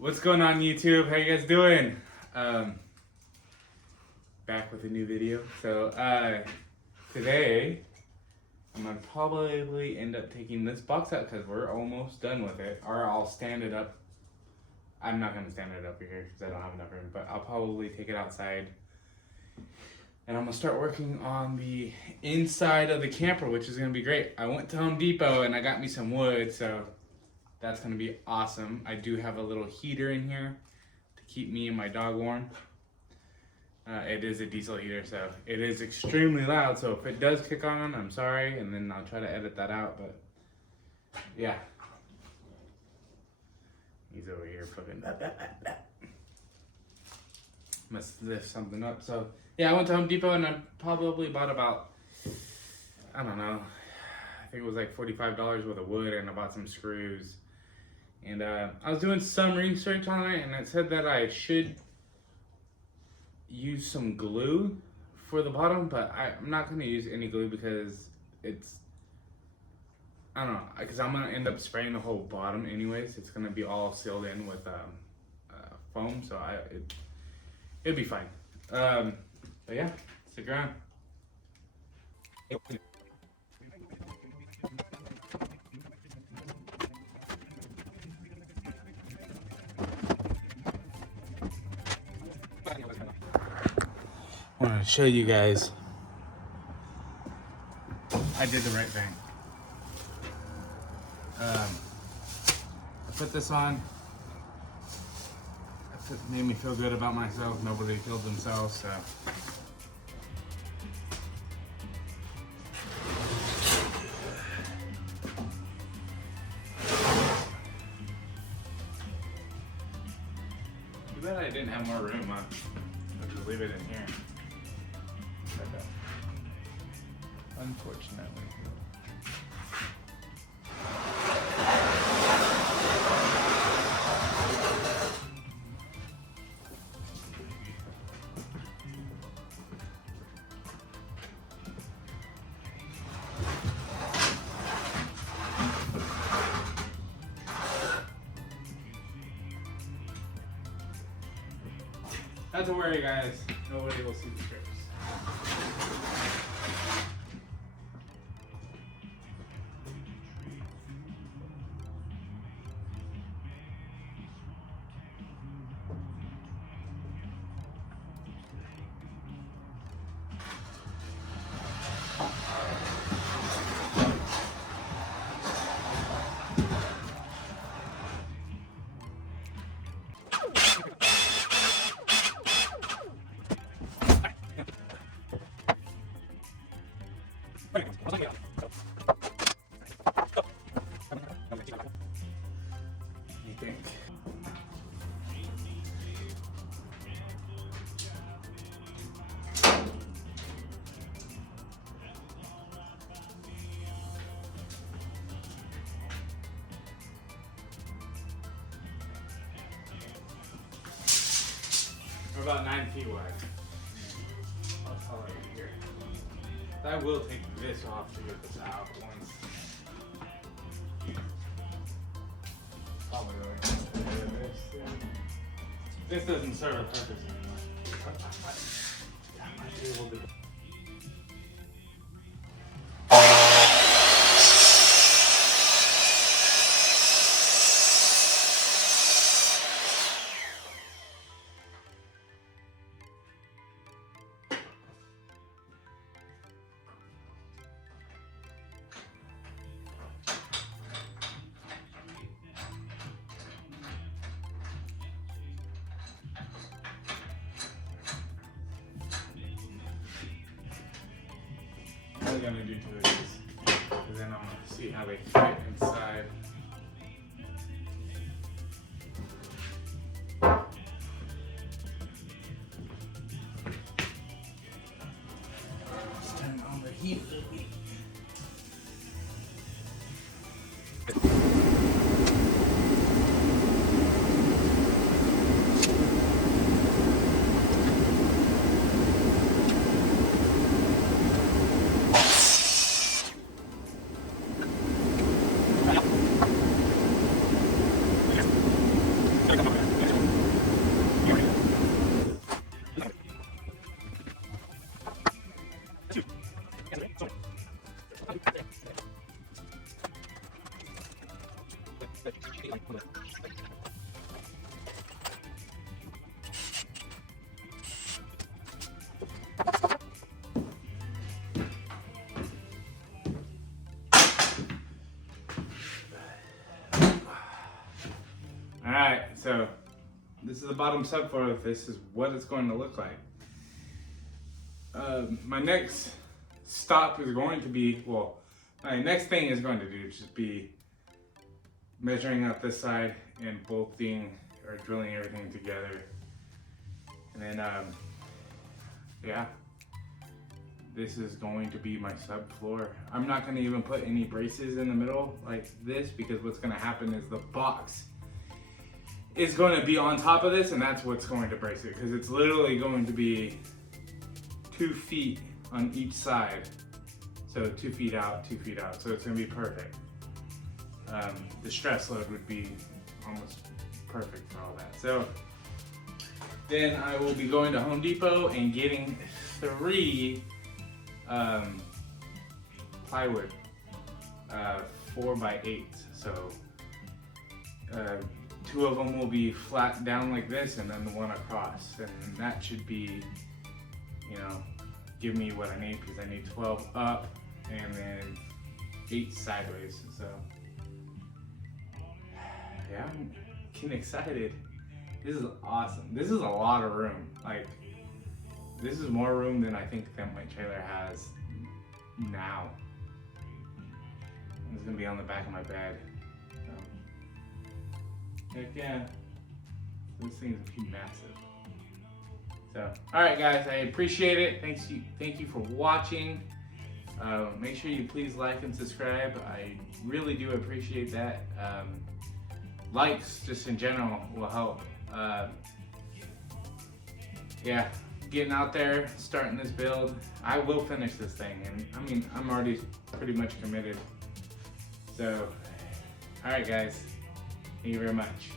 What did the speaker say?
What's going on YouTube? How you guys doing? Back with a new video. So today I'm gonna probably end up taking this box out because we're almost done with it. Or I'll stand it up. I'm not gonna stand it up here because I don't have enough room, but I'll probably take it outside. And I'm gonna start working on the inside of the camper, which is gonna be great. I went to Home Depot and I got me some wood, so that's gonna be awesome. I do have a little heater in here to keep me and my dog warm. It is a diesel heater, so it is extremely loud. So if it does kick on, I'm sorry, and then I'll try to edit that out. But yeah, he's over here fucking. Must lift something up. So yeah, I went to Home Depot and I probably bought about, I don't know, I think it was like $45 worth of wood, and I bought some screws. And I was doing some research on it, and it said that I should use some glue for the bottom, but I'm not going to use any glue because it's, I don't know, because I'm going to end up spraying the whole bottom anyways. It's going to be all sealed in with foam, so it'll be fine. But yeah, stick around. I want to show you guys I did the right thing. I put this on. It made me feel good about myself. Nobody feels themselves, so. Too bad I didn't have more room. I'll just leave it in here. Unfortunately. Not to worry, guys. Nobody will see the strips. You think? We're about 9 feet wide. I'll tell you here. I will take this off to get this out once. Probably really this. Yeah. This doesn't serve a purpose anymore. I might be able to. I'm gonna do two of these, and then I'm gonna see how they fit inside. Let's turn on the heat a little bit. Alright, so this is the bottom subfloor. This is what it's going to look like. My next stop is going to be, well, my next thing is going to do is just be measuring out this side and bolting or drilling everything together. And then, yeah, this is going to be my subfloor. I'm not going to even put any braces in the middle like this, because what's going to happen is the box is going to be on top of this, and that's what's going to brace it, because it's literally going to be 2 feet on each side. So 2 feet out, 2 feet out. So it's going to be perfect. The stress load would be almost perfect for all that. So then I will be going to Home Depot and getting 3 plywood 4x8. So 2 of them will be flat down like this, and then the one across, and that should be, you know, give me what I need, because I need 12 up and then 8 sideways. So yeah, I'm getting excited. This is awesome. This is a lot of room. Like, this is more room than I think that my trailer has now. It's gonna be on the back of my bed. Heck yeah, this thing is massive. So, all right, guys, I appreciate it. Thank you for watching. Make sure you please like and subscribe. I really do appreciate that. Likes, just in general, will help. Yeah, getting out there, starting this build. I will finish this thing, and I mean, I'm already pretty much committed. So, all right, guys. Thank you very much.